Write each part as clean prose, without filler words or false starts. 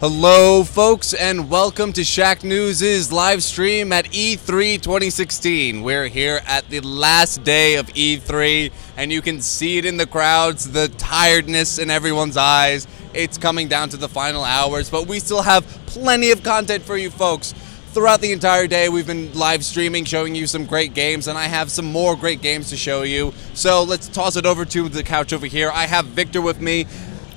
Hello, folks, and welcome to Shack News' live stream at E3 2016. We're here at the last day of E3, and you can see it in the crowds, the tiredness in everyone's eyes. It's coming down to the final hours, but we still have plenty of content for you folks. Throughout the entire day, we've been live streaming, showing you some great games, and I have some more great games to show you. So let's toss it over to the couch over here. I have Victor with me.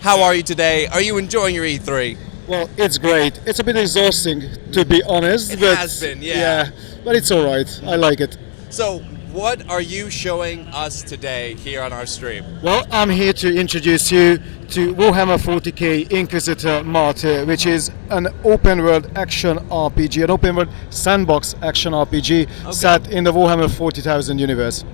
How are you today? Are you enjoying your E3? Well, it's great. It's a bit exhausting, to be honest. It but has been, yeah. but it's all right. I like it. So, what are you showing us today here on our stream? Well, I'm here to introduce you to Warhammer 40K Inquisitor Martyr, which is an open-world action RPG, an open-world sandbox action RPG set in the Warhammer 40,000 universe.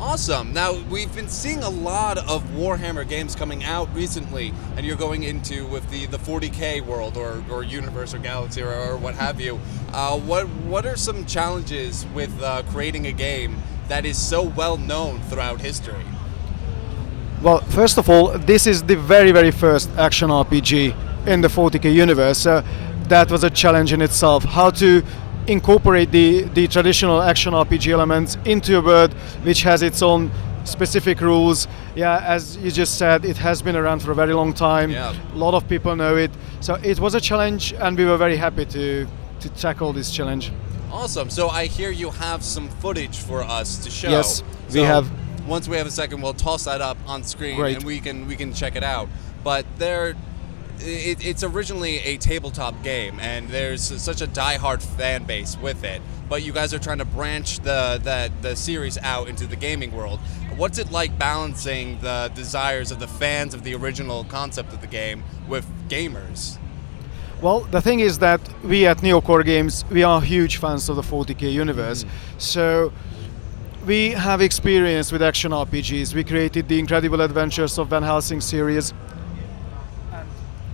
Awesome. Now, we've been seeing a lot of Warhammer games coming out recently, and you're going into with the 40K world or universe or galaxy or what have you. What are some challenges with creating a game that is so well known throughout history? Well, first of all, this is the very, very first action RPG in the 40K universe. So that was a challenge in itself. How to incorporate the traditional action RPG elements into a world which has its own specific rules. Yeah, as you just said, it has been around for a very long time. Yeah. A lot of people know it. So it was a challenge, and we were very happy to tackle this challenge. Awesome. So I hear you have some footage for us to show. Yes, we So have. Once we have a second, we'll toss that up on screen, Great. and we can check it out. But it's originally a tabletop game, and there's such a die-hard fan base with it. But you guys are trying to branch the series out into the gaming world. What's it like balancing the desires of the fans of the original concept of the game with gamers? Well, the thing is that we at Neocore Games, we are huge fans of the 40K universe. So we have experience with action RPGs. We created the Incredible Adventures of Van Helsing series.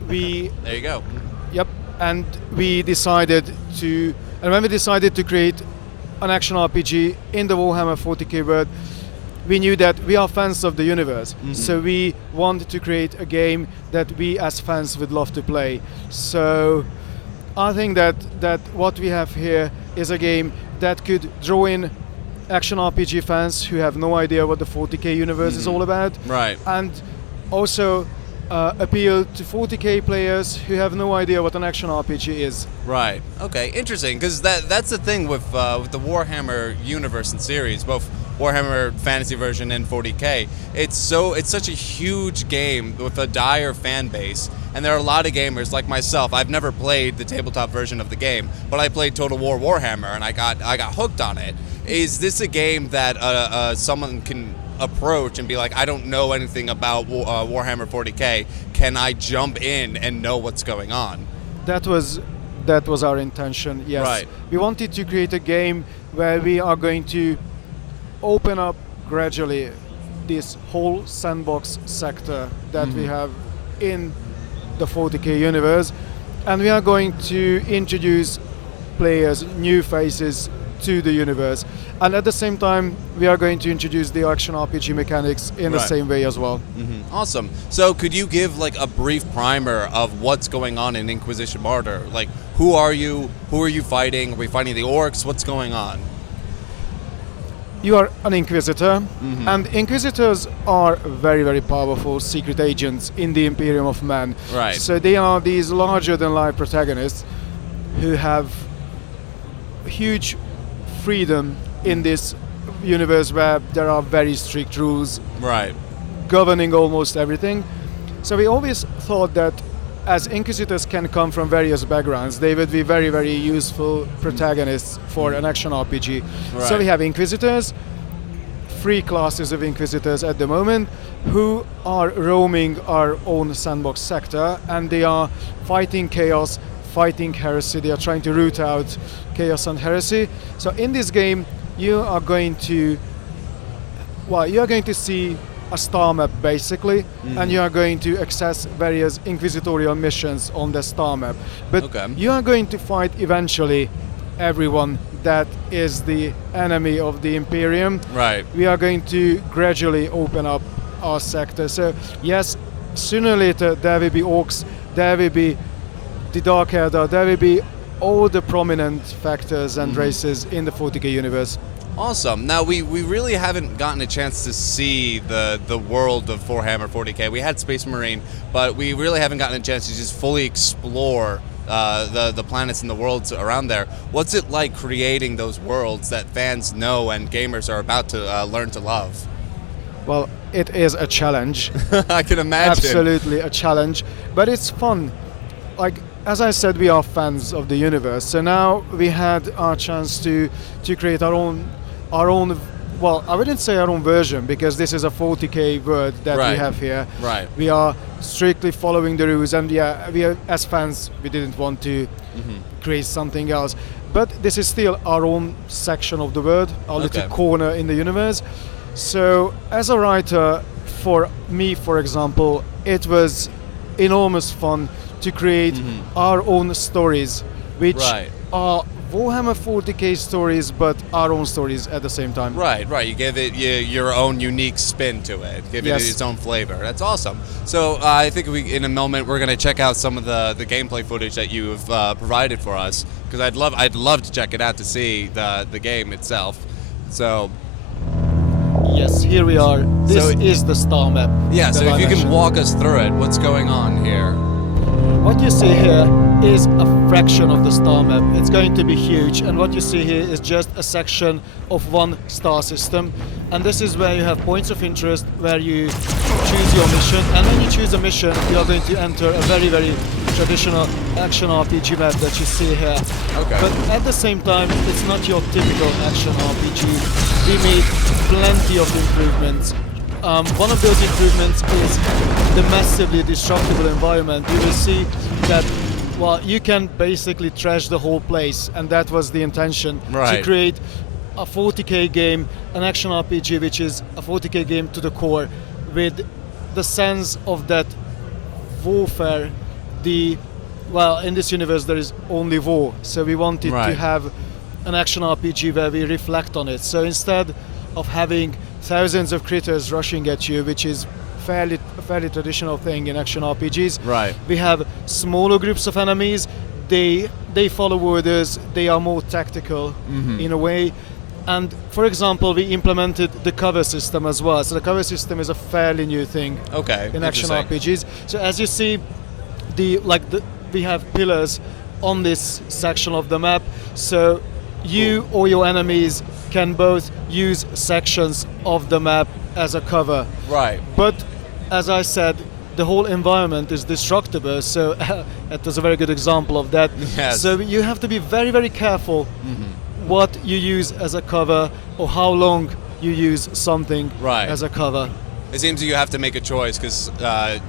There you go. Yep, and we decided to, and when we decided to create an action RPG in the Warhammer 40K world, we knew that we are fans of the universe, so we wanted to create a game that we as fans would love to play. So I think that what we have here is a game that could draw in action RPG fans who have no idea what the 40K universe is all about, Right. and also appeal to 40K players who have no idea what an action RPG is. Right. Okay. Interesting. Because that's the thing with the Warhammer universe and series, both Warhammer Fantasy version and 40K. It's such a huge game with a dire fan base, and there are a lot of gamers like myself. I've never played the tabletop version of the game, but I played Total War Warhammer, and I got hooked on it. Is this a game that someone can approach and be like, I don't know anything about Warhammer 40K. Can I jump in and know what's going on? That was our intention. Yes. Right. We wanted to create a game where we are going to open up gradually this whole sandbox sector that we have in the 40K universe, and we are going to introduce players, new faces to the universe, and at the same time we are going to introduce the action RPG mechanics in the Right. same way as well. Awesome. So could you give like a brief primer of what's going on in Inquisition Martyr? Like, who are you? Who are you fighting? Are we fighting the orcs? What's going on? You are an Inquisitor, and Inquisitors are very, very powerful secret agents in the Imperium of Man. Right. So they are these larger-than-life protagonists who have huge freedom in this universe where there are very strict rules Right. governing almost everything. So we always thought that as Inquisitors can come from various backgrounds, they would be very, very useful protagonists for an action RPG. So Right. we have Inquisitors, 3 classes of Inquisitors at the moment, who are roaming our own sandbox sector, and they are fighting chaos, fighting heresy. They are trying to root out chaos and heresy. So in this game, you are going to see a star map basically, and you are going to access various inquisitorial missions on the star map. But Okay. you are going to fight eventually everyone that is the enemy of the Imperium. Right. We are going to gradually open up our sector. So yes, sooner or later there will be orcs, there will be the Dark Eldar, there will be all the prominent factors and races in the 40k universe. Awesome. Now, we really haven't gotten a chance to see the world of Warhammer 40k. We had Space Marine, but we really haven't gotten a chance to just fully explore the planets and the worlds around there. What's it like creating those worlds that fans know and gamers are about to learn to love? Well, it is a challenge. I can imagine. Absolutely a challenge, but it's fun. Like, as I said, we are fans of the universe, so now we had our chance to create our own, well, I wouldn't say our own version, because this is a 40k world that we have here. Right. We are strictly following the rules, and we are, as fans, we didn't want to create something else. But this is still our own section of the world, our little corner in the universe. So, as a writer, for me, for example, it was enormous fun to create our own stories, which are Warhammer 40k stories, but our own stories at the same time. Right. You give it your own unique spin to it. Give it its own flavor. That's awesome. So I think in a moment we're going to check out some of the gameplay footage that you've provided for us, because I'd love to check it out to see the game itself. So. Yes, here we are. This is the star map. Yeah, so if you can walk us through it, what's going on here? What you see here is a fraction of the star map. It's going to be huge, and what you see here is just a section of one star system. And this is where you have points of interest, where you choose your mission, and when you choose a mission, you are going to enter a very, very traditional action RPG map that you see here. Okay. But at the same time, it's not your typical action RPG. We made plenty of improvements. One of those improvements is the massively destructible environment. You will see that, well, you can basically trash the whole place, and that was the intention, to create a 40k game, an action RPG which is a 40k game to the core, with the sense of that warfare. Well, in this universe there is only war, so we wanted to have an action RPG where we reflect on it. So instead of having thousands of critters rushing at you, which is a fairly traditional thing in action RPGs, we have smaller groups of enemies. They follow orders. They are more tactical in a way. And for example, we implemented the cover system as well. So the cover system is a fairly new thing in action RPGs. So as you see, we have pillars on this section of the map. So you or your enemies can both use sections of the map as a cover. But as I said, the whole environment is destructible, so that was a very good example of that. So you have to be very, very careful what you use as a cover, or how long you use something as a cover. It seems you have to make a choice, because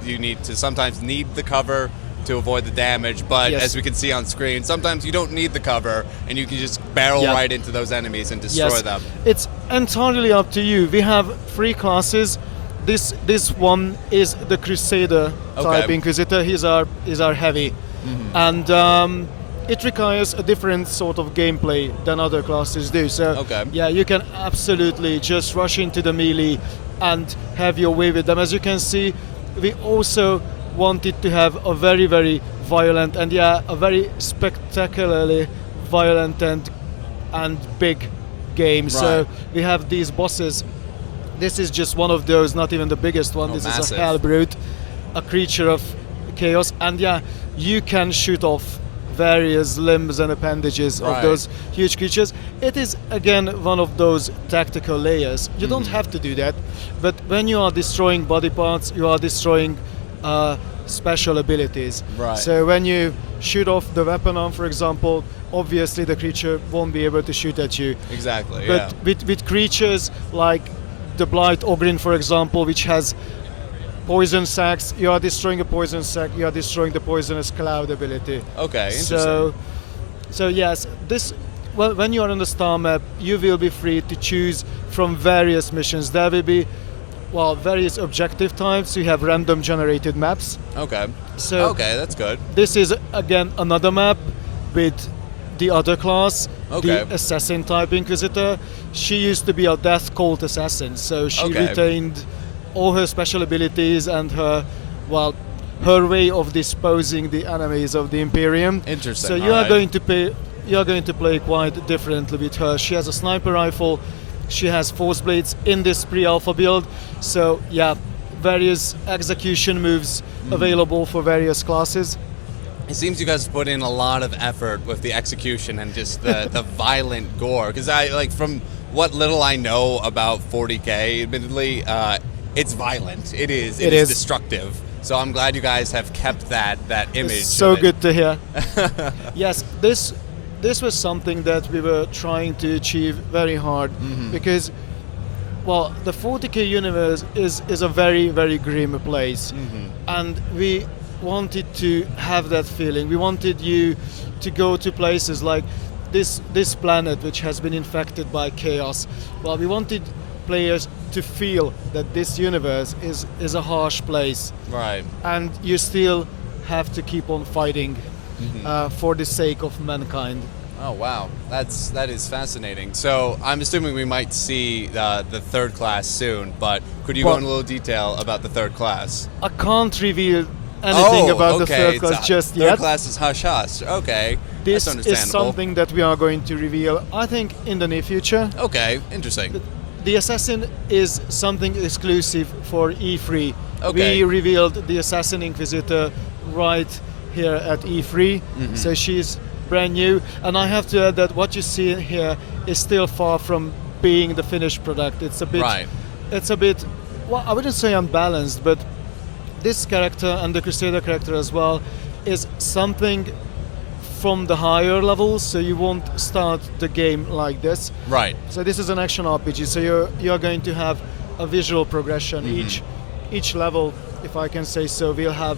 you sometimes need the cover to avoid the damage, but as we can see on screen, sometimes you don't need the cover and you can just barrel right into those enemies and destroy them. It's entirely up to you. We have 3 classes. This one is the Crusader type Inquisitor. He's our heavy, and it requires a different sort of gameplay than other classes do. So yeah, you can absolutely just rush into the melee and have your way with them. As you can see, we also wanted to have a very, very violent and a very spectacularly violent and big game. So we have these bosses. This is just one of those, not even the biggest one. This is a Hell Brute, a creature of chaos, and you can shoot off various limbs and appendages of those huge creatures. It is again one of those tactical layers. You don't have to do that, but when you are destroying body parts, you are destroying special abilities. So when you shoot off the weapon arm, for example, obviously the creature won't be able to shoot at you. But with creatures like the Blight Ogrin, for example, which has poison sacs, you are destroying a poison sac, you are destroying the poisonous cloud ability. Interesting. So yes, when you are on the star map, you will be free to choose from various missions. There will be various objective types. You have random generated maps. So that's good. This is again another map with the other class, the assassin type Inquisitor. She used to be a death cult assassin, so she retained all her special abilities and her her way of disposing the enemies of the Imperium. Interesting. So you are going to play quite differently with her. She has a sniper rifle. She has force blades in this pre-alpha build. So yeah, various execution moves available for various classes. It seems you guys put in a lot of effort with the execution and just the violent gore. Because from what little I know about 40K, admittedly, it's violent. It is destructive. So I'm glad you guys have kept that image. It's so good to hear. Yes, this was something that we were trying to achieve very hard because, well, the 40K universe is a very, very grim place, and we wanted to have that feeling. We wanted you to go to places like this planet which has been infected by chaos. Well, we wanted players to feel that this universe is a harsh place, right? And you still have to keep on fighting for the sake of mankind. Oh wow, that is fascinating. So I'm assuming we might see the third class soon, but could you go into a little detail about the third class? I can't reveal anything about the third class just yet. Third class is hush hush. Okay, this that's understandable. is something that we are going to reveal, I think, in the near future. Okay, interesting. The Assassin is something exclusive for E3. Okay. We revealed the Assassin Inquisitor right here at E3, so she's brand new. And I have to add that what you see here is still far from being the finished product. It's a bit, well, I wouldn't say unbalanced, but this character and the Crusader character as well is something from the higher levels, so you won't start the game like this. Right. So this is an action RPG, so you're going to have a visual progression. Each level, if I can say so, will have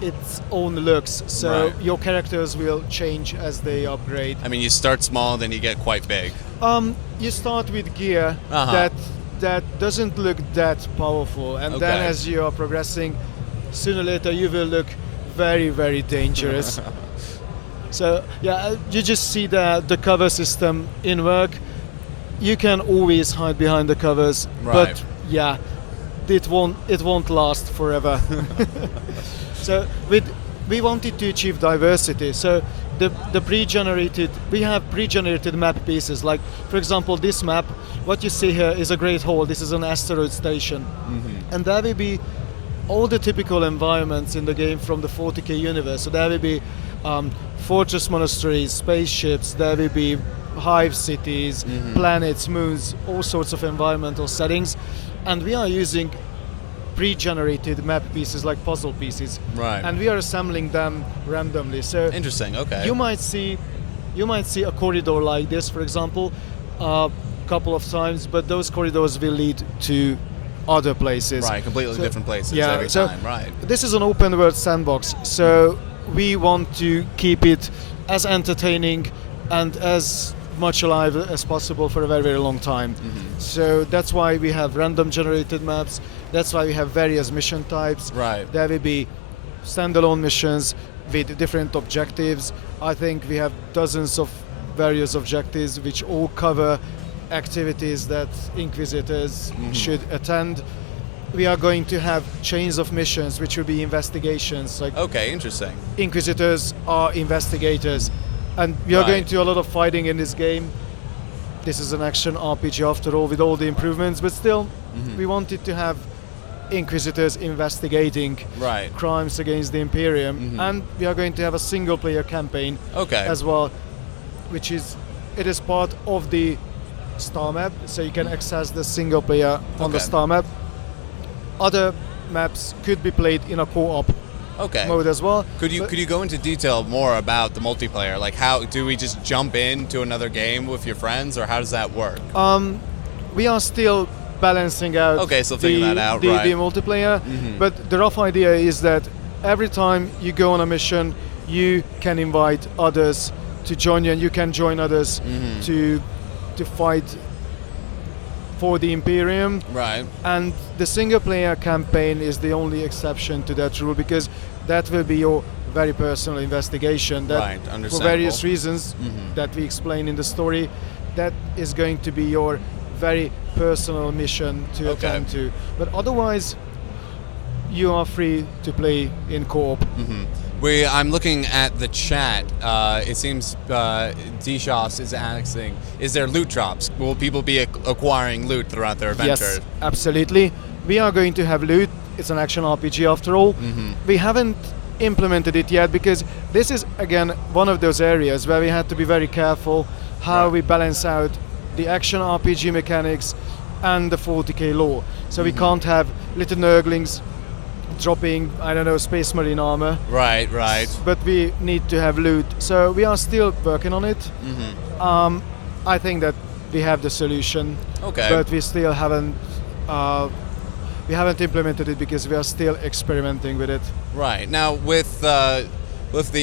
its own looks, so your characters will change as they upgrade. I mean, you start small, then you get quite big. You start with gear that doesn't look that powerful, and then as you are progressing, sooner or later you will look very, very dangerous. So yeah, you just see the cover system in work. You can always hide behind the covers, but yeah, it won't last forever. So we wanted to achieve diversity. So we have pre-generated map pieces. Like for example, this map, what you see here is a great hole. This is an asteroid station, and there will be all the typical environments in the game from the 40K universe. So there will be fortress monasteries, spaceships, there will be hive cities, planets, moons, all sorts of environmental settings, and we are using pre-generated map pieces like puzzle pieces, and we are assembling them randomly. So interesting. Okay. You might see a corridor like this, for example, a couple of times, but those corridors will lead to other places. Right, completely different places every time. Right. This is an open world sandbox, so we want to keep it as entertaining and as much alive as possible for a very, very long time. So that's why we have random generated maps. That's why we have various mission types. Right. There will be standalone missions with different objectives. I think we have dozens of various objectives which all cover activities that Inquisitors should attend. We are going to have chains of missions which will be investigations. Like interesting. Inquisitors are investigators, and we are going to do a lot of fighting in this game. This is an action RPG after all, with all the improvements, but still we wanted to have Inquisitors investigating crimes against the Imperium, and we are going to have a single player campaign as well, which is part of the star map, so you can access the single player on the star map. Other maps could be played in a co-op mode as well. Could you go into detail more about the multiplayer? Like, how do we just jump into another game with your friends, or how does that work? We are still balancing out the multiplayer, but the rough idea is that every time you go on a mission, you can invite others to join you, and you can join others to fight for the Imperium. Right. And the single player campaign is the only exception to that rule, because that will be your very personal investigation that for various reasons that we explain in the story, that is going to be your very personal mission to attend to. But otherwise you are free to play in co-op. I'm looking at the chat. It seems D-Shoss is asking, is there loot drops? Will people be acquiring loot throughout their adventure? Yes, absolutely. We are going to have loot. It's an action RPG after all. We haven't implemented it yet because this is again one of those areas where we had to be very careful how we balance out the action RPG mechanics and the 40k lore. So we can't have little nurglings dropping, I don't know, Space Marine armor. Right. But we need to have loot. So we are still working on it. I think that we have the solution. Okay. But we still haven't implemented it because we are still experimenting with it. Right. Now with the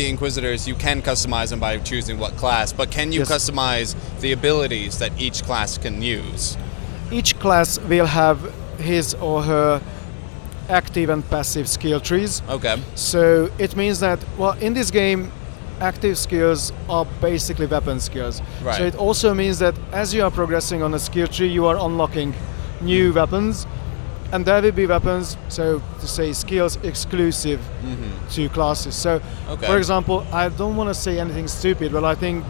Inquisitors, you can customize them by choosing what class, but can you customize the abilities that each class can use? Each class will have his or her active and passive skill trees. Okay. So it means that, well, in this game, active skills are basically weapon skills. Right. So it also means that as you are progressing on a skill tree, you are unlocking new weapons, and there will be weapons, so to say, skills exclusive to classes. So, for example, I don't want to say anything stupid, but I think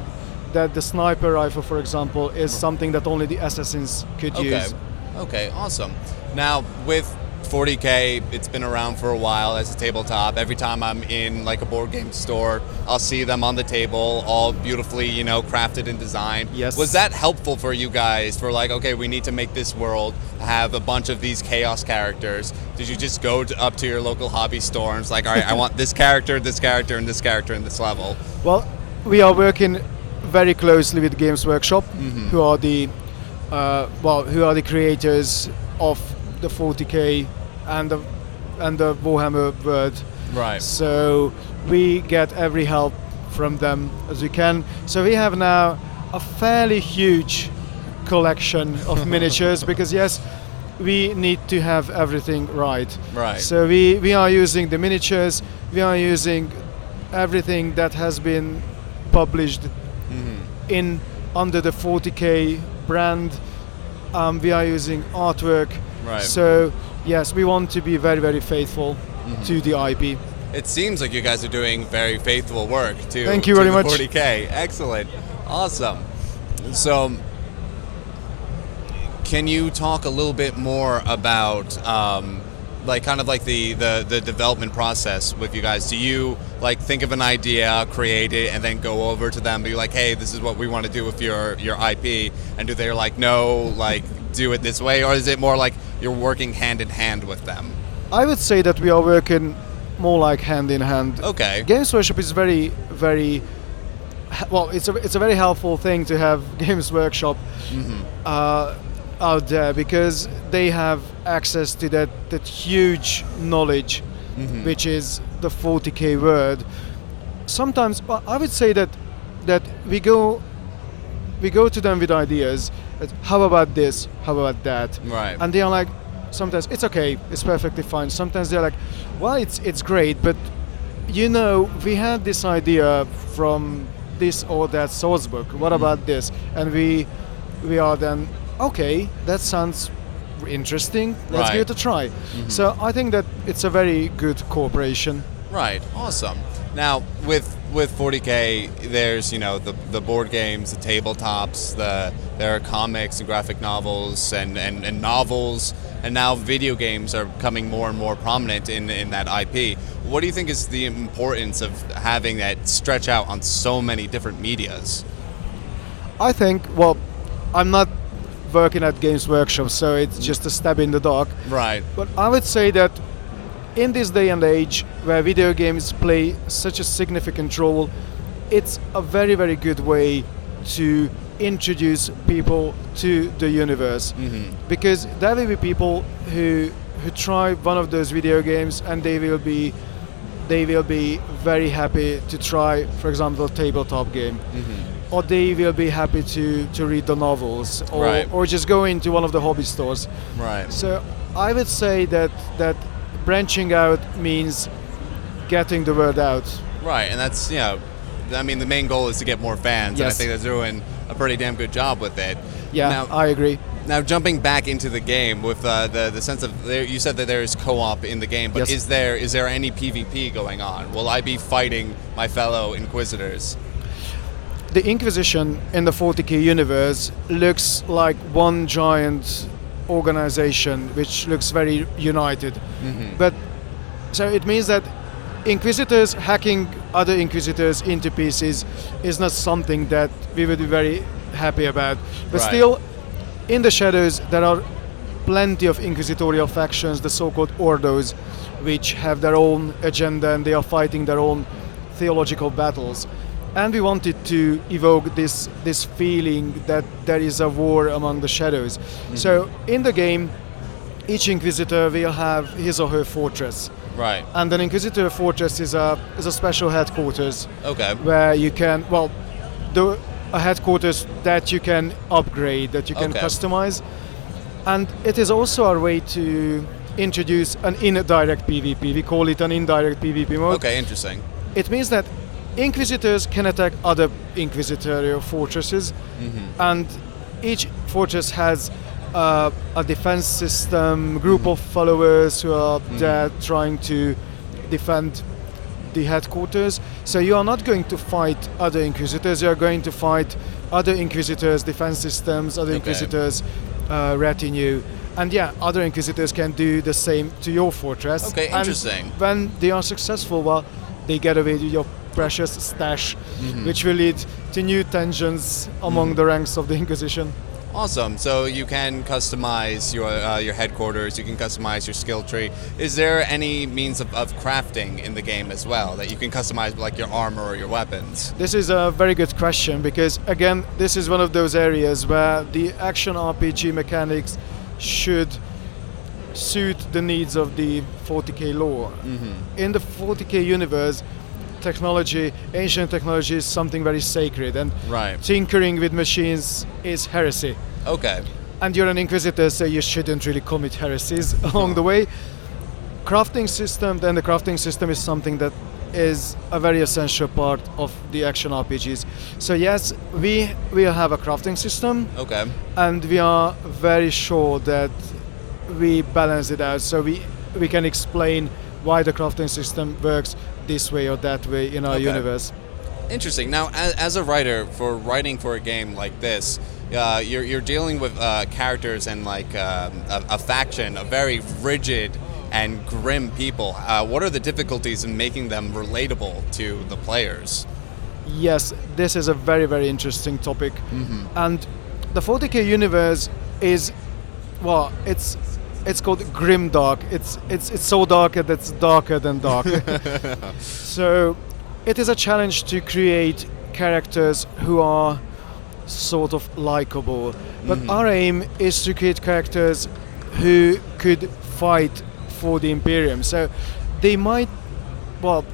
that the sniper rifle, for example, is something that only the assassins could use. Okay, awesome. Now, with 40K, it's been around for a while as a tabletop. Every time I'm in like a board game store, I'll see them on the table, all beautifully, crafted and designed. Yes. Was that helpful for you guys for like, okay, we need to make this world have a bunch of these chaos characters? Did you just go up to your local hobby store and it's like, all right, I want this character, and this character, and this level? Well, we are working very closely with Games Workshop, who are the creators of the 40k and the Warhammer world. Right. So we get every help from them as we can. So we have now a fairly huge collection of miniatures because yes, we need to have everything right. Right. So we are using the miniatures, we are using everything that has been published in under the 40k brand. We are using artwork. Right. So yes, we want to be very, very faithful to the IP. It seems like you guys are doing very faithful work to Thank you very much. 40K. Excellent. Awesome. So can you talk a little bit more about the development process with you guys? Do you like think of an idea, create it, and then go over to them, be like, hey, this is what we want to do with your IP, and do they like, no, like do it this way, or is it more like you're working hand in hand with them? I would say that we are working more like hand in hand. Okay. Games Workshop is very, very well. It's a very helpful thing to have Games Workshop out there because they have access to that huge knowledge, which is the 40k world. Sometimes, well, I would say that we go to them with ideas. How about this? How about that? Right. And they are like, sometimes it's okay, it's perfectly fine. Sometimes they're like, well, it's great, but we had this idea from this or that source book. What about this? And we are then, okay, that sounds interesting. Let's give it a try. So I think that it's a very good cooperation. Right. Awesome. Now with 40K, there's the board games, the tabletops, there are comics and graphic novels and novels, and now video games are becoming more and more prominent in that IP. What do you think is the importance of having that stretch out on so many different medias? I think, well, I'm not working at Games Workshop, so it's just a stab in the dark. Right. But I would say that in this day and age where video games play such a significant role, it's a very, very good way to introduce people to the universe. Because there will be people who try one of those video games and they will be very happy to try, for example, a tabletop game. Or they will be happy to read the novels or just go into one of the hobby stores. Right. So I would say that branching out means getting the word out. Right, and that's, I mean, the main goal is to get more fans, and I think they're doing a pretty damn good job with it. Yeah, now, I agree. Now, jumping back into the game with the sense of you said that there is co-op in the game, but Yes. is there any PvP going on? Will I be fighting my fellow Inquisitors? The Inquisition in the 40k universe looks like one giant organization which looks very united. But so it means that Inquisitors hacking other Inquisitors into pieces is not something that we would be very happy about. But Right. still, in the shadows, there are plenty of inquisitorial factions, the so-called Ordos, which have their own agenda and they are fighting their own theological battles. And we wanted to evoke this feeling that there is a war among the shadows. So in the game, each Inquisitor will have his or her fortress. Right. And an Inquisitor fortress is a special headquarters Okay. where you can, a headquarters that you can upgrade, that you can Okay. customize. And it is also our way to introduce an indirect PvP. We call it an indirect PvP mode. Okay. Interesting. It means that Inquisitors can attack other Inquisitorial fortresses, and each fortress has a defense system, group of followers who are there trying to defend the headquarters. So you are not going to fight other Inquisitors, you are going to fight other Inquisitors' defense systems, other Okay. Inquisitors' retinue. And yeah, other Inquisitors can do the same to your fortress. Okay, And interesting. when they are successful, well, they get away with your precious stash, which will lead to new tensions among the ranks of the Inquisition. Awesome. So you can customize your headquarters. You can customize your skill tree. Is there any means of crafting in the game as well that you can customize, like your armor or your weapons? This is a very good question because, again, this is one of those areas where the action RPG mechanics should suit the needs of the 40k lore. In the 40k universe, technology, ancient technology is something very sacred, and Right. tinkering with machines is heresy. Okay. And you're an Inquisitor, so you shouldn't really commit heresies along the way. Crafting system, then the crafting system is something that is a very essential part of the action RPGs. So yes, we will have a crafting system, Okay. and we are very sure that we balance it out, so we can explain why the crafting system works this way or that way in our Okay. universe. Interesting. Now, as a writer, for writing for a game like this, you're dealing with characters and like a faction of very rigid and grim people. What are the difficulties in making them relatable to the players? Yes, this is a very, very interesting topic. And the 40k universe is, well, it's called grim dark. It's so dark that it's darker than dark. So it is a challenge to create characters who are sort of likable. But our aim is to create characters who could fight for the Imperium. So they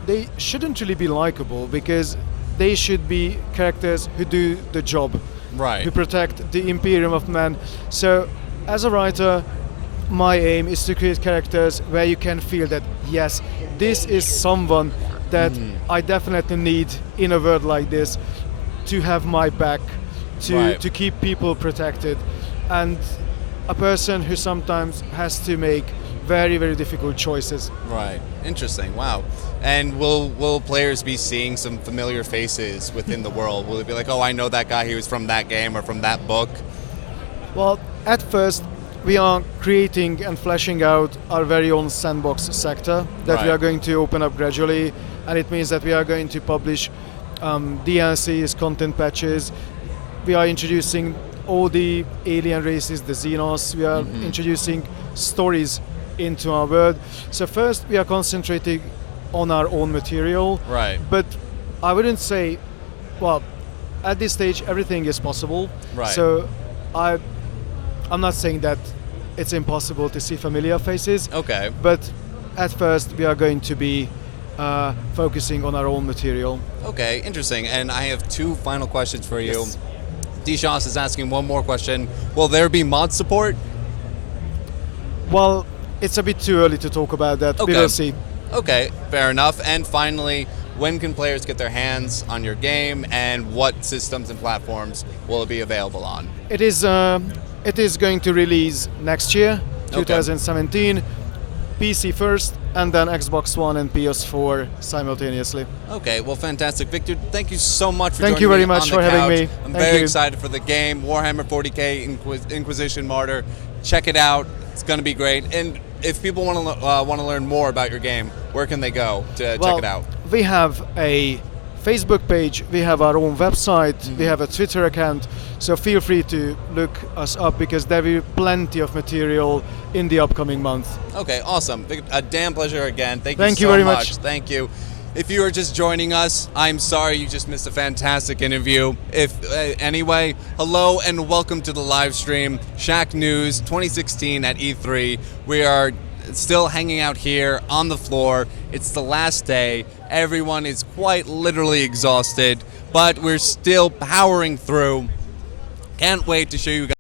they shouldn't really be likable because they should be characters who do the job, Right. who protect the Imperium of Man. So as a writer, my aim is to create characters where you can feel that, yes, this is someone that I definitely need in a world like this to have my back, Right. to keep people protected, and a person who sometimes has to make very, very difficult choices. Right. Interesting. Wow. And will players be seeing some familiar faces within the world? Will it be like, oh, I know that guy. He was from that game or from that book? Well, at first, we are creating and fleshing out our very own sandbox sector that we Right. are going to open up gradually, and it means that we are going to publish DLCs, content patches. We are introducing all the alien races, the Xenos. We are introducing stories into our world. So first, we are concentrating on our own material. Right. But I wouldn't say, well, at this stage, everything is possible. Right. So I'm not saying that it's impossible to see familiar faces, Okay. but at first we are going to be focusing on our own material. Okay. Interesting. And I have two final questions for you. Yes. Dishas is asking one more question. Will there be mod support? Well, it's a bit too early to talk about that. Okay. We will see. Okay, fair enough. And finally, when can players get their hands on your game, and what systems and platforms will it be available on? It is it is going to release next year, Okay. 2017, PC first, and then Xbox One and PS4 simultaneously. Okay, well, fantastic. Victor, thank you so much for Thank joining you very me much on the for having couch. me. I'm Thank very you. excited for the game, Warhammer 40K Inquisition Martyr. Check it out. It's going to be great. And if people want to learn more about your game, where can they go to check it out? We have a Facebook page, we have our own website, we have a Twitter account, so feel free to look us up because there will be plenty of material in the upcoming month. Okay, awesome. A damn pleasure again. Thank Thank you you so very much. much. Thank you. If you are just joining us, I'm sorry you just missed a fantastic interview. Anyway, hello and welcome to the live stream, Shack News 2016 at E3. We are still hanging out here on the floor. It's the last day. Everyone is quite literally exhausted, but we're still powering through. Can't wait to show you guys